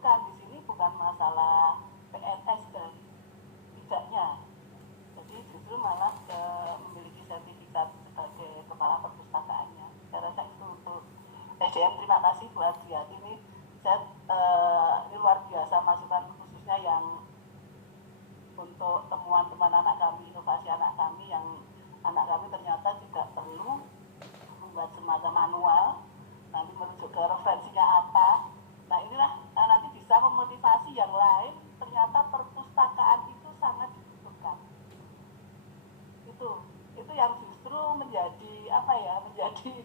bukan, di sini bukan masalah PNS dan tidaknya. Jadi justru malah memiliki sertifikat sebagai kepala perpustakaannya. Saya rasa itu untuk SDM. Terima kasih Bu Adriati, ini saya ini luar biasa masukan khususnya yang untuk temuan-temuan anak kami, inovasi anak kami yang anak kami ternyata tidak perlu membuat semacam manual, nanti merujuk ke referensinya apa. Nah inilah nanti bisa memotivasi yang lain, ternyata perpustakaan itu sangat dibutuhkan. Itu yang justru menjadi apa ya, menjadi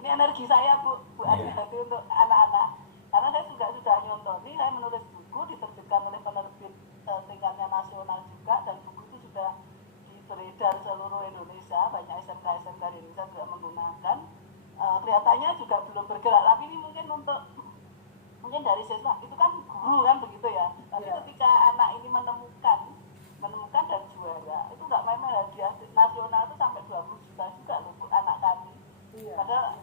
ini energi saya Bu Adriati untuk anak-anak, karena saya juga sudah nyontoni, saya menulis buku diterbitkan oleh penerbit tingkatnya nasional juga, dan buku itu sudah beredar seluruh Indonesia, banyak SMK-SMK di Indonesia juga menggunakan. Kelihatannya juga belum bergerak, tapi ini mungkin dari siswa itu kan guru kan begitu ya. Tapi ketika anak ini menemukan dan juara, itu nggak main-main, hadiah nasional itu sampai 20 juta juga loh Bu, anak kami. Padahal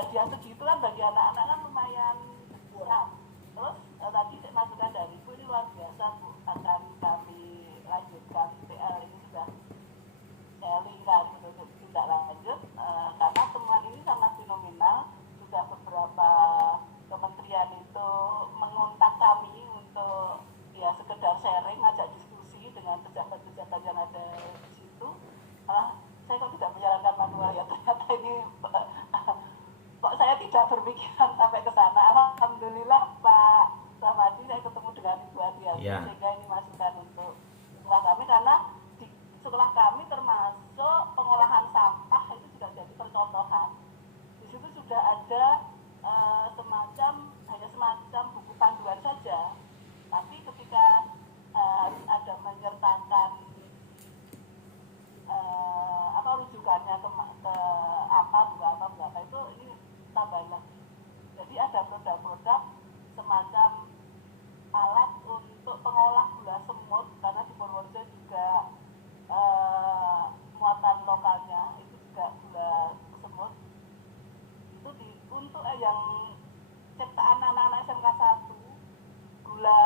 hadiah segitu kan bagi anak-anak kan lumayan besar. Terus tadi masukan dari Bu ini luar biasa Bu, akan kami lanjutkan. PL ini sudah saya lihat untuk tidak lanjut, karena temuan ini sangat fenomenal. Sudah beberapa kementerian itu mengontak kami untuk ya sekedar sharing, ngajak diskusi dengan pejabat-pejabat yang ada di situ. Saya kok tidak menyarankan manual ya, ternyata ini kok saya tidak berpikiran sampai ke sana. Alhamdulillah Pak Samadi, saya ketemu dengan Ibu Adiati, sehingga ini masukan untuk sekolah kami, karena di sekolah kami termasuk pengolahan sampah itu juga jadi percontohan. Di situ sudah ada hanya semacam buku panduan saja, tapi ketika harus ada menyertakan rujukannya ke berapa itu ini tambah lagi. Jadi ada produk-produk semacam alat untuk pengolah gula semut, karena di Purworejo juga muatan lokalnya itu juga gula semut. Itu untuk yang ciptaan anak-anak SMK 1, gula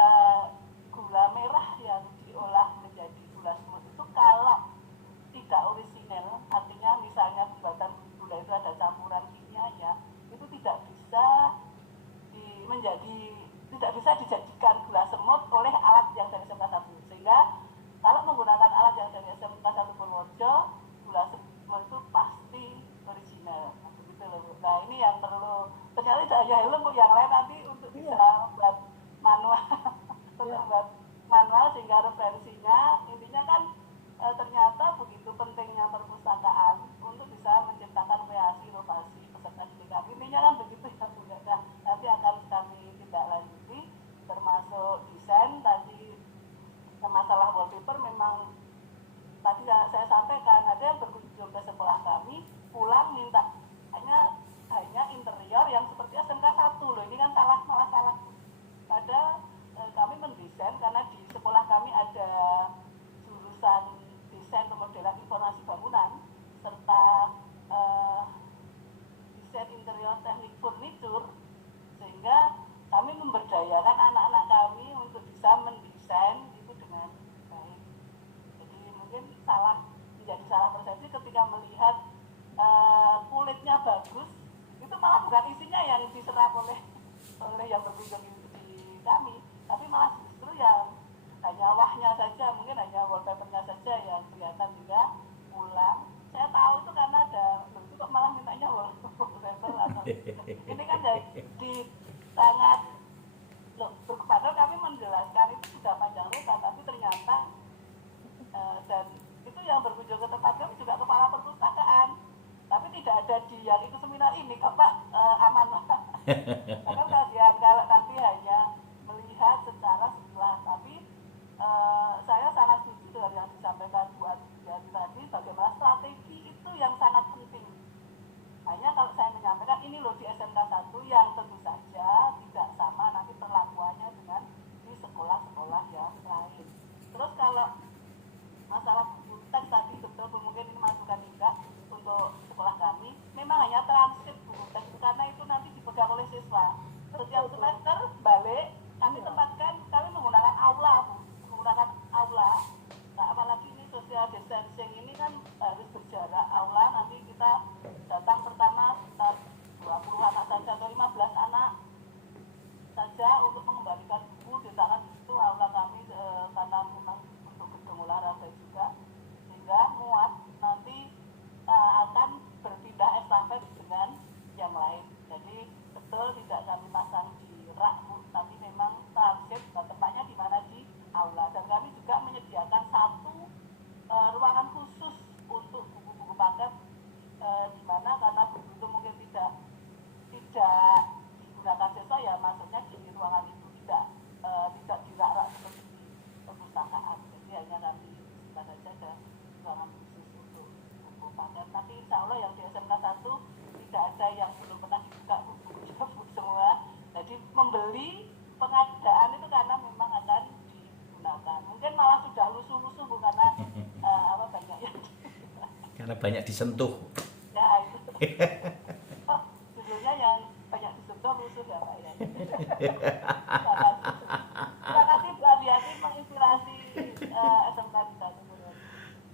merah yang diolah menjadi gula semut itu kalau tidak orisinil, artinya misalnya pembuatan gula itu ada campuran kimia ya, itu tidak bisa dijadikan gula semut oleh alat yang dari SMK 1. Sehingga kalau menggunakan alat yang dari SMK 1 Purworejo, gula semut itu pasti original. Begitu loh Bu. Nah ini yang perlu, ternyata tidak hanya helm Bu, yang lain nanti untuk bisa buat manual untuk buat manual sehingga referensinya, intinya kan ternyata begitu pentingnya perpustakaan untuk bisa menciptakan kreasi, inovasi peserta didik. Intinya kan begitu ya Bu. Nah, nanti akan kami tindak lanjuti, termasuk desain tadi. Masalah wallpaper memang tadi saya sampaikan, ada yang berkunjung ke sekolah kami pulang minta hanya interior yang seperti SMK 1 loh. Ini kan malah salah. Padahal kami mendesain, karena di sekolah kami ada jurusan desain pemodelan informasi bangunan serta desain interior teknik furnitur, sehingga kami memberdayakan anak-anak kami untuk bisa mendesain itu dengan baik. Jadi mungkin menjadi salah persepsi ketika melihat kulitnya bagus, itu malah bukan isinya yang diserap oleh yang berkunjung di kami, tapi malah justru yang hanya wahnya saja, mungkin hanya wallpapernya saja yang kelihatan juga pulang. Saya tahu itu karena ada, itu kok malah mintanya wallpaper atau ini kan di sangat padahal kami menjelaskan itu sudah panjang lebar, tapi ternyata dan itu yang berkunjung ke tempat kami juga kepala perpustakaan, tapi tidak ada di yang itu seminar ini kok Pak, aman lah. Karena kasihan kalau nanti hanya melihat secara setelah, tapi saya sangat setuju dengan yang disampaikan Bu Adriati tadi, bagaimana strategi itu yang sangat penting. Hanya kalau saya menyampaikan ini loh di SMK 1 yang tentu saja tidak sama nanti perlakuannya dengan di sekolah-sekolah yang lain. Terus kalau masalah buku teks tadi, betul mungkin ini masukan juga untuk sekolah kami, memang hanya transkip buku teks, karena itu nanti dipegang oleh siswa. saya untuk mengembalikan buku di sana itu aula kami karena memang untuk gedung olahraga juga, sehingga muat nanti akan berpindah estafet dengan yang lain. Jadi betul tidak kami pasang di rak Bu, tapi memang target tempatnya di mana, di aula. Dan kami juga menyediakan satu ruangan khusus untuk buku-buku paket, di mana karena buku itu mungkin tidak digunakan siswa, ya maksudnya di ruangan itu tidak di rak-rak seperti di perpustakaan. Jadi hanya kami simpan saja ada ruangan khusus untuk buku paket. Tapi insya Allah yang di SMK 1 tidak ada yang belum pernah dibuka bukunya Bu semua. Jadi membeli pengadaan itu karena memang akan digunakan. Mungkin malah sudah lusuh-lusuh Bu, karena banyak yang karena banyak disentuh. ya itu. Judulnya yang banyak disentuh lusuh ya Pak ya. Terima kasih Bu Adiati menginspirasi SMK kita.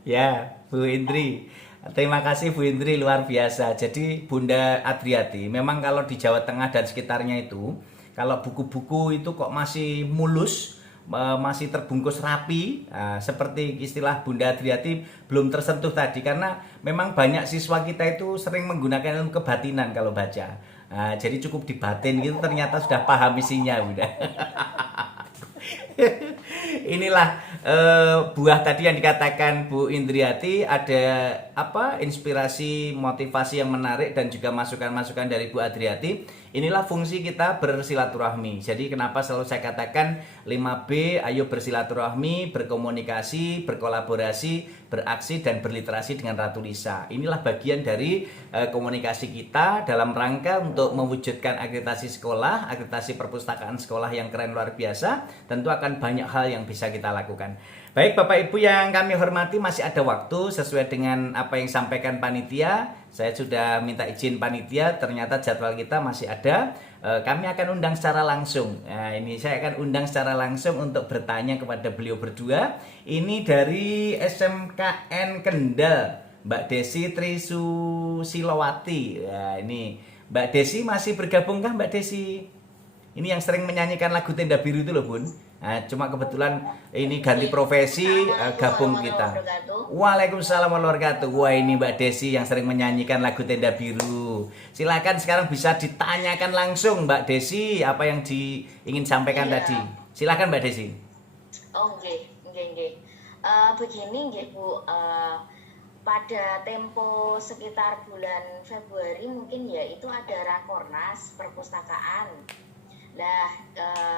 Ya, Bu Indri. Terima kasih Bu Indri, luar biasa. Jadi Bunda Adriati, memang kalau di Jawa Tengah dan sekitarnya itu, kalau buku-buku itu kok masih mulus, masih terbungkus rapi, seperti istilah Bunda Adriati belum tersentuh tadi, karena memang banyak siswa kita itu sering menggunakan ilmu kebatinan kalau baca. Jadi cukup dibatin gitu, ternyata sudah paham isinya, Bunda. Inilah buah tadi yang dikatakan Bu Indriati, ada inspirasi, motivasi yang menarik dan juga masukan-masukan dari Bu Adriati. Inilah fungsi kita bersilaturahmi. Jadi kenapa selalu saya katakan 5B, ayo bersilaturahmi, berkomunikasi, berkolaborasi, beraksi dan berliterasi dengan Ratu Lisa. Inilah bagian dari komunikasi kita dalam rangka untuk mewujudkan akreditasi sekolah, akreditasi perpustakaan sekolah yang keren luar biasa. Tentu akan banyak hal yang bisa kita lakukan. Baik Bapak Ibu yang kami hormati, masih ada waktu sesuai dengan apa yang disampaikan panitia. Saya sudah minta izin panitia, ternyata jadwal kita masih ada. Kami akan undang secara langsung. Nah, ini saya akan undang secara langsung untuk bertanya kepada beliau berdua. Ini dari SMKN Kendal, Mbak Desi Trisusilowati. Nah, ini Mbak Desi masih bergabungkah Mbak Desi? Ini yang sering menyanyikan lagu Tenda Biru itu loh Bun. Nah, cuma kebetulan ini ganti profesi, gabung kita. Waalaikumsalam warahmatullahi wabarakatuh. Wah, ini Mbak Desi yang sering menyanyikan lagu Tenda Biru. Silakan sekarang bisa ditanyakan langsung Mbak Desi apa yang ingin sampaikan tadi. Silakan Mbak Desi. Oh, nggih. Begini nggih Bu, pada tempo sekitar bulan Februari mungkin ya, itu ada Rakornas Perpustakaan. Nah,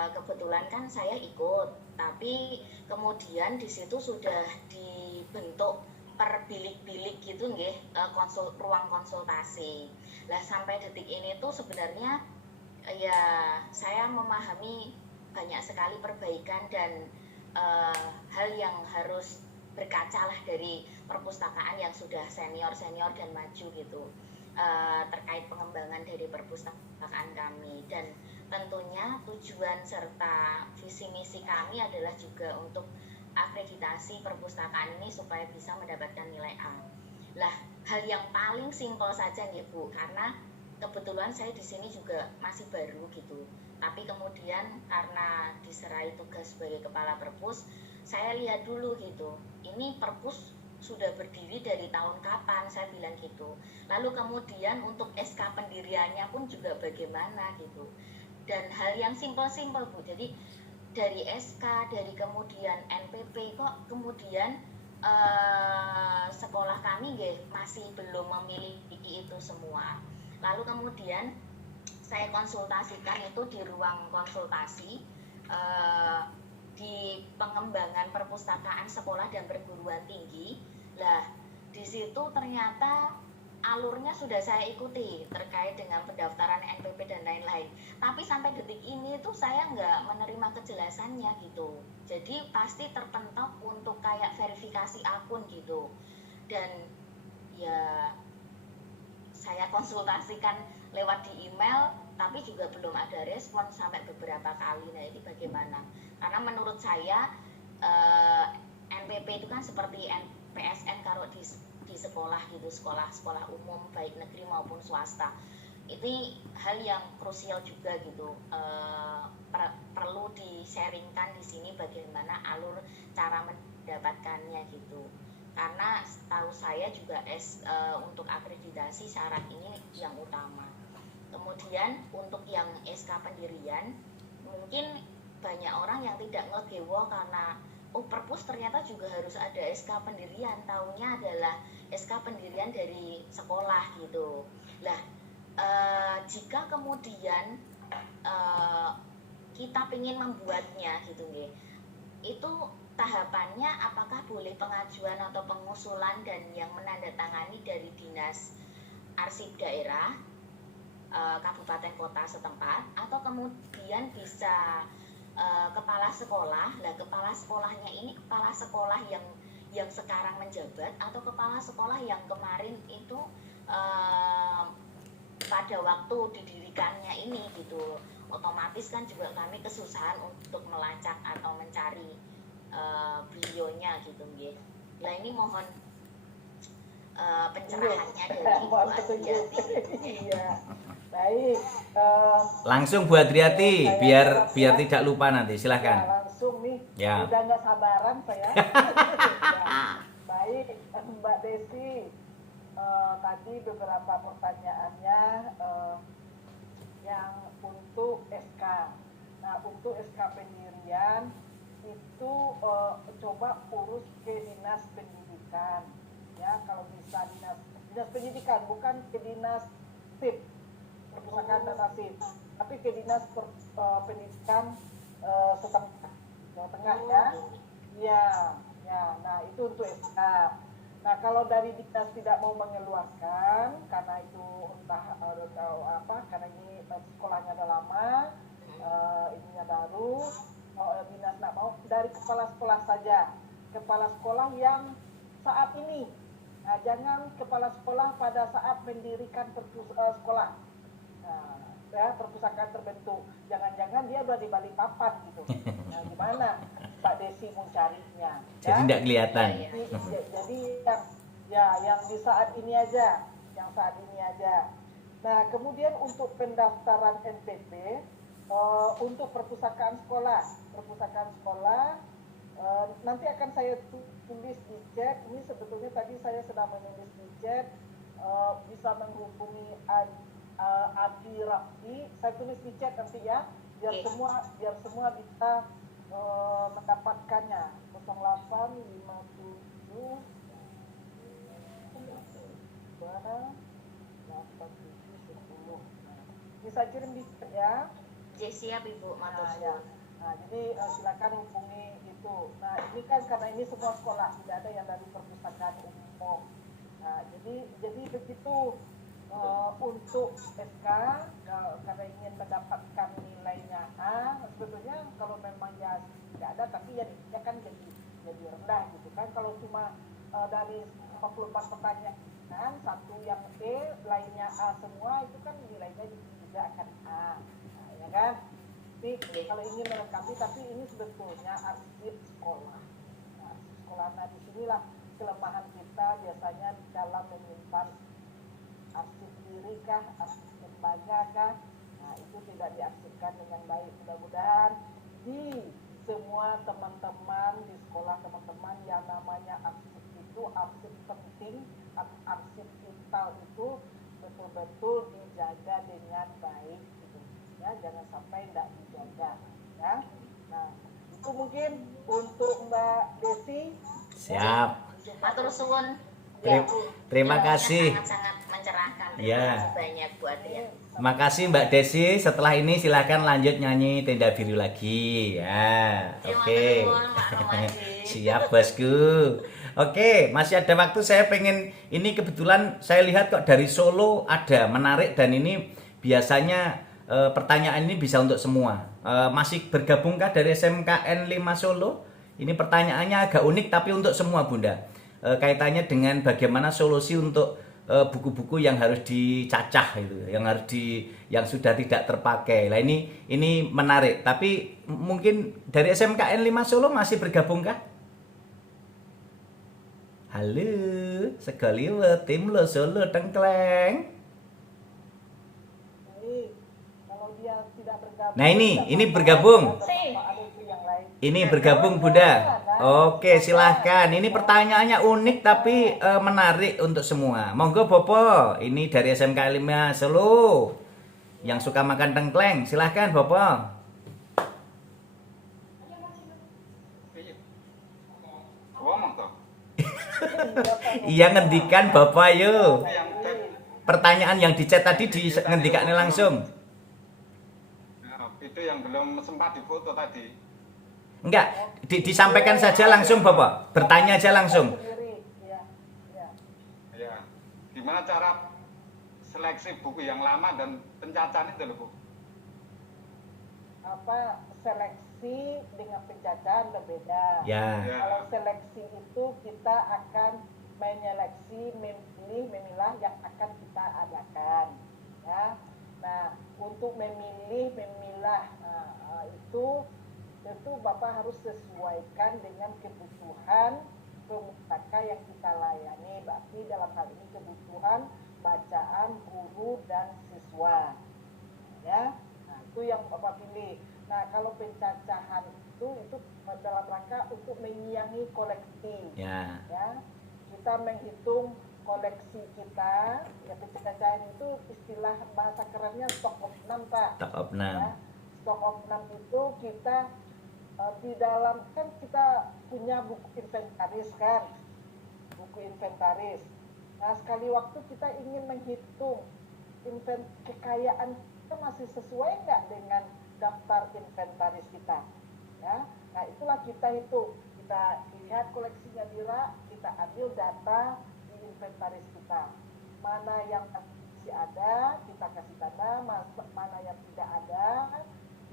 kebetulan kan saya ikut, tapi kemudian di situ sudah dibentuk per bilik-bilik gitu nggih, ruang konsultasi. Nah, sampai detik ini tuh sebenarnya ya saya memahami banyak sekali perbaikan dan hal yang harus berkaca lah dari perpustakaan yang sudah senior dan maju gitu, terkait pengembangan dari perpustakaan kami. Dan tentunya tujuan serta visi misi kami adalah juga untuk akreditasi perpustakaan ini supaya bisa mendapatkan nilai A. Lah, hal yang paling simpel saja nih Bu, karena kebetulan saya di sini juga masih baru gitu. Tapi kemudian karena diserai tugas sebagai kepala perpus, saya lihat dulu gitu. Ini perpus sudah berdiri dari tahun kapan, saya bilang gitu. Lalu kemudian untuk SK pendiriannya pun juga bagaimana gitu. Dan hal yang simpel-simpel Bu, jadi dari SK, dari kemudian NPP, kok kemudian sekolah kami masih belum memiliki itu semua. Lalu kemudian saya konsultasikan itu di ruang konsultasi di pengembangan perpustakaan sekolah dan perguruan tinggi. Lah, di situ ternyata alurnya sudah saya ikuti terkait dengan pendaftaran NPP dan lain-lain. Tapi sampai detik ini tuh saya nggak menerima kejelasannya gitu. Jadi pasti terpentok untuk kayak verifikasi akun gitu. Dan ya saya konsultasikan lewat di email, tapi juga belum ada respon sampai beberapa kali. Nah, ini bagaimana? Karena menurut saya NPP itu kan seperti PSN kalau di sekolah gitu, sekolah umum baik negeri maupun swasta. Ini hal yang krusial juga gitu, perlu di-sharingkan di sini bagaimana alur cara mendapatkannya gitu. Karena tahu saya juga untuk akreditasi syarat ini yang utama. Kemudian untuk yang SK pendirian, mungkin banyak orang yang tidak ngegewo karena perpus ternyata juga harus ada SK pendirian, taunya adalah SK pendirian dari sekolah gitu. Lah, jika kemudian kita ingin membuatnya gitu nggih, itu tahapannya apakah boleh pengajuan atau pengusulan dan yang menandatangani dari dinas arsip daerah kabupaten kota setempat, atau kemudian bisa kepala sekolah. Lah kepala sekolahnya ini kepala sekolah yang sekarang menjabat atau kepala sekolah yang kemarin itu pada waktu didirikannya ini gitu. Otomatis kan juga kami kesusahan untuk melacak atau mencari beliaunya gitu nggih. Lah ini mohon pencerahannya dari Ibu Adriati. Iya. Baik. Langsung Bu Adriati, biar tidak lupa nanti. Ya, Silahkan. langsung nih. Ya. Udah nggak sabaran saya. Ya. Baik, Mbak Desi. Tadi beberapa pertanyaannya yang untuk SK. Nah, untuk SK pendirian itu coba urus ke dinas pendidikan, ya kalau bisa dinas pendidikan, bukan ke dinas SIP, perpustakaan dan arsip, tapi ke dinas pendidikan setempat Jawa Tengah ya. Nah itu untuk SK. Nah kalau dari dinas tidak mau mengeluarkan karena itu entah karena ini sekolahnya udah lama, ininya baru, dinas tidak mau, dari kepala sekolah saja, kepala sekolah yang saat ini. Nah, jangan kepala sekolah pada saat mendirikan sekolah. Nah, ya, perpustakaan terbentuk. Jangan-jangan dia udah di Balikpapan gitu. Nah, gimana Pak Desi mau carinya? Jadi tidak kelihatan. Jadi yang di saat ini aja, Nah, kemudian untuk pendaftaran NPP, untuk perpustakaan sekolah, nanti akan saya tulis di chat. Ini sebetulnya tadi saya sedang menulis di chat, bisa menghubungi Adi Rafi. Saya tulis di chat nanti ya, biar semua bisa mendapatkannya. 0857 8710. Bisa kirim di chat ya. Siap Ibu, matur Nah, ya. suwun. Nah, jadi silakan hubungi itu. Nah, ini kan karena ini semua sekolah, tidak ada yang dari perpustakaan umum. Nah, jadi begitu untuk SK, karena ingin mendapatkan nilainya A, sebetulnya kalau memang ya tidak ada, tapi ya kan jadi rendah gitu kan. Kalau cuma dari 44 pertanyaan, satu yang E, lainnya A semua, itu kan nilainya juga akan A. Nah, ya kan? Tapi kalau ingin melengkapi, tapi ini sebetulnya arsip sekolah. Nah, sekolah, nah disinilah kelemahan kita biasanya dalam menyimpan arsip diri kah, arsip lembaga kah. Nah, itu tidak diarsipkan dengan baik. Mudah-mudahan di semua teman-teman di sekolah, teman-teman yang namanya arsip itu, arsip penting, arsip vital itu betul-betul dijaga dengan baik. Ya, jangan sampai tidak dijaga ya. Nah, itu mungkin untuk Mbak Desi. Siap. Matur suwun. Terima kasih. Sangat mencerahkan. Ya. Terima kasih banyak Bu Adrian. Terima kasih Mbak Desi. Setelah ini silakan lanjut nyanyi Tenda Biru lagi ya. Oke. Siap bosku. Oke, masih ada waktu. Saya pengen, ini kebetulan saya lihat kok dari Solo ada, menarik, dan ini biasanya pertanyaan ini bisa untuk semua. Masih bergabungkah dari SMKN 5 Solo? Ini pertanyaannya agak unik tapi untuk semua Bunda. Kaitannya dengan bagaimana solusi untuk buku-buku yang harus dicacah itu, yang sudah tidak terpakai. Nah, ini menarik. Tapi mungkin dari SMKN 5 Solo masih bergabungkah? Halo, segaliwe tim lo Solo Tengkleng. Kalau dia tidak bergabung Nah ini bergabung. Ini bergabung Bunda. Oke, silahkan. Ini pertanyaannya unik tapi menarik untuk semua. Monggo Bopo. Ini dari SMK 5 Solo. Yang suka makan tengkleng, silahkan Bopo. Iya ngendikan Bapak yo. Pertanyaan yang di chat tadi ngendikannya langsung. Itu yang belum sempat difoto tadi. Enggak, disampaikan saja langsung Bapak. Bertanya aja langsung. Ya. Gimana cara seleksi buku yang lama dan pencacahan itu loh Bu? Apa seleksi dengan pencacahan berbeda. Ya. Kalau seleksi itu kita akan menyeleksi, memilah yang akan kita adakan. Ya. Nah, untuk memilah itu tentu Bapak harus sesuaikan dengan kebutuhan pemustaka yang kita layani. Berarti dalam hal ini kebutuhan bacaan guru dan siswa. Ya. Nah, itu yang Bapak pilih. Nah, kalau pencacahan itu dalam rangka untuk menyiangi koleksi. Ya. Ya. Kita menghitung koleksi kita, ya pencacahan itu istilah bahasa kerennya stock of none, Pak. Top of 6. Ya. Stock of none itu kita di dalam kan kita punya buku inventaris kan, buku inventaris. Nah, sekali waktu kita ingin menghitung kekayaan kita masih sesuai nggak dengan daftar inventaris kita, ya. Nah, itulah kita hitung. Kita lihat koleksinya di rak, kita ambil data di inventaris kita. Mana yang masih ada, kita kasih tanda, mana yang tidak ada,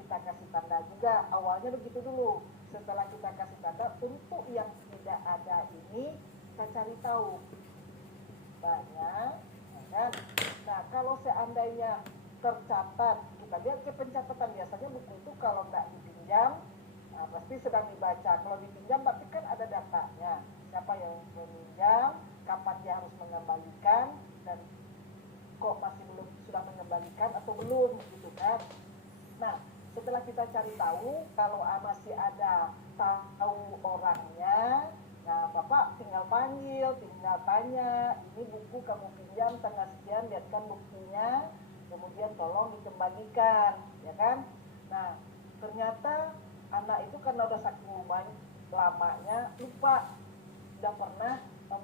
kita kasih tanda juga. Awalnya begitu dulu. Setelah kita kasih tanda, untuk yang tidak ada ini, kita cari tahu banyak, ya kan? Nah, kalau seandainya tercatat, kita lihat ke pencatatan. Biasanya buku itu kalau nggak dipinjam, nah, pasti sedang dibaca. Kalau dipinjam berarti kan ada datanya. Siapa yang meminjam, kapan dia harus mengembalikan, dan kok masih belum sudah mengembalikan atau belum, gitu kan. Nah, setelah kita cari tahu, kalau masih ada tahu orangnya, nah Bapak tinggal panggil, tinggal tanya, ini buku kamu pinjam tanggal sekian, lihatkan buktinya, kemudian tolong dikembalikan, ya kan. Nah, ternyata anak itu karena udah saking lamanya lupa, udah pernah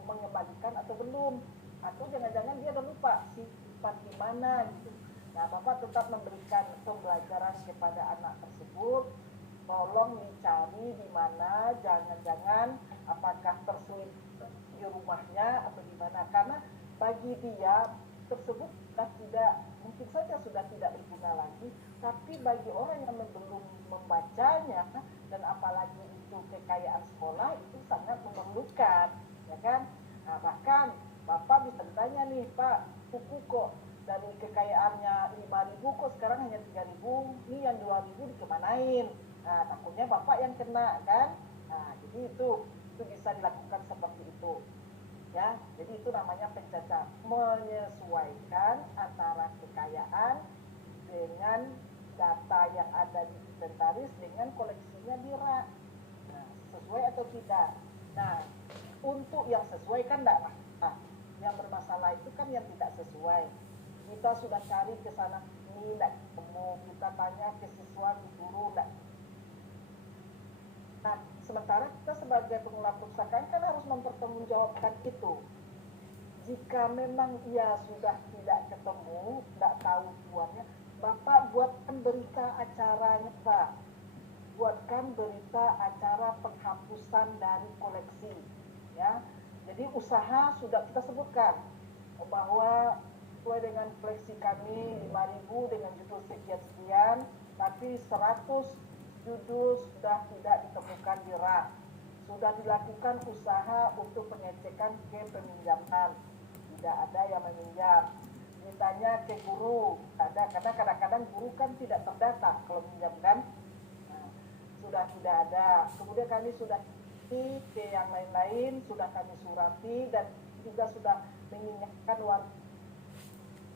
mengembalikan atau belum, atau jangan-jangan dia udah lupa simpan di mana gitu. Nah, Bapak tetap memberikan pembelajaran kepada anak tersebut, tolong dicari di mana, jangan-jangan apakah terselip di rumahnya atau di mana, karena bagi dia tersebut sudah tidak, mungkin saja sudah tidak berguna lagi, tapi bagi orang yang belum membacanya dan apalagi itu kekayaan sekolah itu sangat memerlukan, ya kan. Nah, bahkan Bapak bisa ditanya nih, Pak, buku kok dari kekayaannya 5.000 kok sekarang hanya 3.000, ini yang 2.000 dikemanain. Nah, takutnya Bapak yang kena kan. Nah, jadi itu bisa dilakukan seperti itu. Ya, jadi itu namanya pencacat, menyesuaikan antara kekayaan dengan data yang ada di inventaris dengan koleksinya di rak. Nah, sesuai atau tidak. Nah, untuk yang sesuai kan enggak. Nah, yang bermasalah itu kan yang tidak sesuai. Kita sudah cari ke sana ini enggak ketemu, kita tanya ke siswa, ke guru enggak. Nah, sementara kita sebagai pengelola perpustakaan kan harus mempertanggungjawabkan itu. Jika memang ia sudah tidak ketemu, tidak tahu tuannya, Bapak buatkan berita acaranya, Pak. Buatkan berita acara penghapusan dari koleksi, ya. Jadi usaha sudah kita sebutkan bahwa sesuai dengan koleksi kami 5.000 dengan judul sekian-sekian, tapi 100 judul sudah tidak ditemukan di rak. Sudah dilakukan usaha untuk pengecekan ke peminjaman, tidak ada yang meminjam. Ditanya ke guru, ada, karena kadang-kadang guru kan tidak terdata kalau meminjamkan. Nah, sudah tidak ada. Kemudian kami sudah ke yang lain-lain, sudah kami surati dan juga sudah mengingatkan warga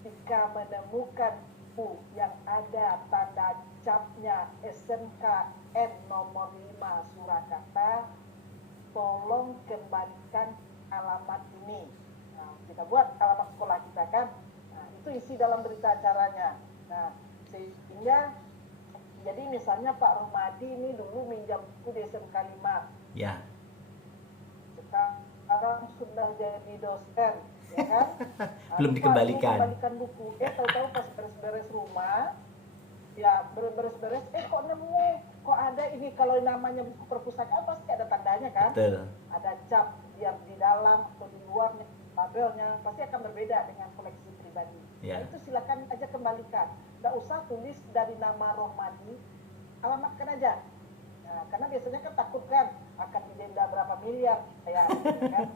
jika menemukan buku yang ada tanda capnya SNKN nomor 5 Surakarta, tolong kembalikan alamat ini. Nah, kita buat alamat sekolah kita kan. Nah, itu isi dalam berita acaranya. Nah, sehingga jadi misalnya Pak Rumadi ini dulu minjam buku di SMK 5. Ya. Sekarang sudah jadi dosen, ya kan? Belum Lupa dikembalikan. Kembalikan buku. Tahu-tahu pas beres-beres rumah, ya beres-beres, kok nemu, kok ada ini, kalau namanya buku perpustakaan pasti ada tandanya kan? Betul. Ada cap, biar di dalam atau di luar labelnya pasti akan berbeda dengan koleksi pribadi. Ya. Nah, itu silakan aja kembalikan. Nggak usah tulis dari nama Rohmadi, alamatkan aja. Nah, karena biasanya kan takut kan akan didenda berapa miliar, ya, kan?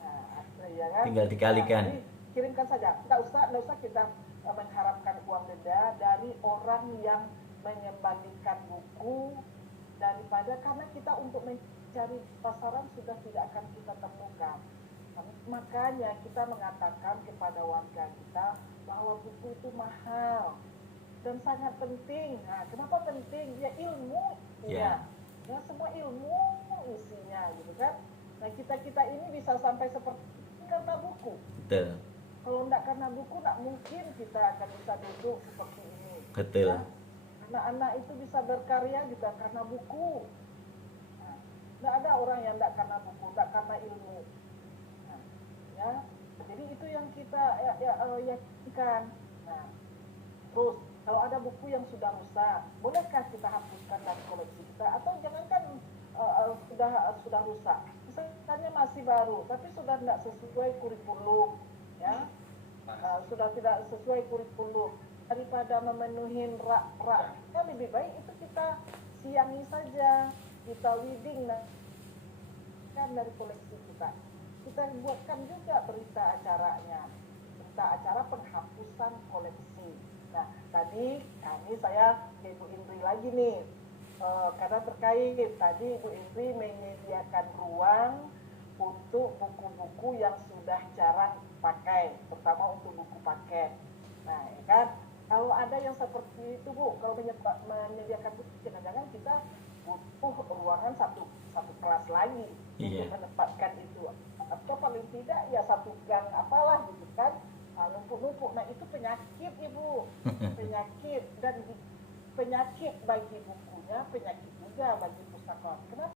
Nah, ya kan? Tinggal dikalikan. Nah, jadi kirimkan saja. Nggak usah kita mengharapkan uang denda dari orang yang mengembalikan buku, daripada karena kita untuk mencari pasaran sudah tidak akan kita temukan. Makanya kita mengatakan kepada warga kita bahwa buku itu mahal dan sangat penting. Nah, kenapa penting? Ya ilmu, Ya. ya semua ilmu isinya, gitu kan. Nah, kita ini bisa sampai seperti karena buku. Betul. Kalau enggak karena buku, enggak mungkin kita akan bisa duduk seperti ini. Betul. Ya. Anak-anak itu bisa berkarya juga karena buku. Nah, enggak ada orang yang enggak karena buku, enggak karena ilmu. Nah, ya, jadi itu yang kita yakinkan. Nah, terus kalau ada buku yang sudah rusak, bolehkah kita hapuskan dari koleksi kita? Atau jangankan sudah rusak, misalnya masih baru, tapi sudah tidak sesuai kurikulum, ya, sudah tidak sesuai kurikulum, daripada memenuhi rak, kan lebih baik itu kita siangi saja, kita weeding kan dari koleksi kita. Kita buatkan juga berita acaranya, berita acara penghapusan koleksi. Nah, tadi saya ke Ibu Indri lagi nih, karena terkait tadi Ibu Indri menyediakan ruang untuk buku-buku yang sudah jarang pakai, terutama untuk buku paket. Nah, ya kan, kalau ada yang seperti itu Bu, kalau menyediakan buku, jangan-jangan kita butuh ruangan satu kelas lagi untuk menempatkan itu, atau paling tidak ya satu gang apalah gitu kan, numpuk-numpuk. Nah, itu penyakit Ibu, penyakit, dan penyakit bagi bukunya, penyakit juga bagi pustakawan. Kenapa?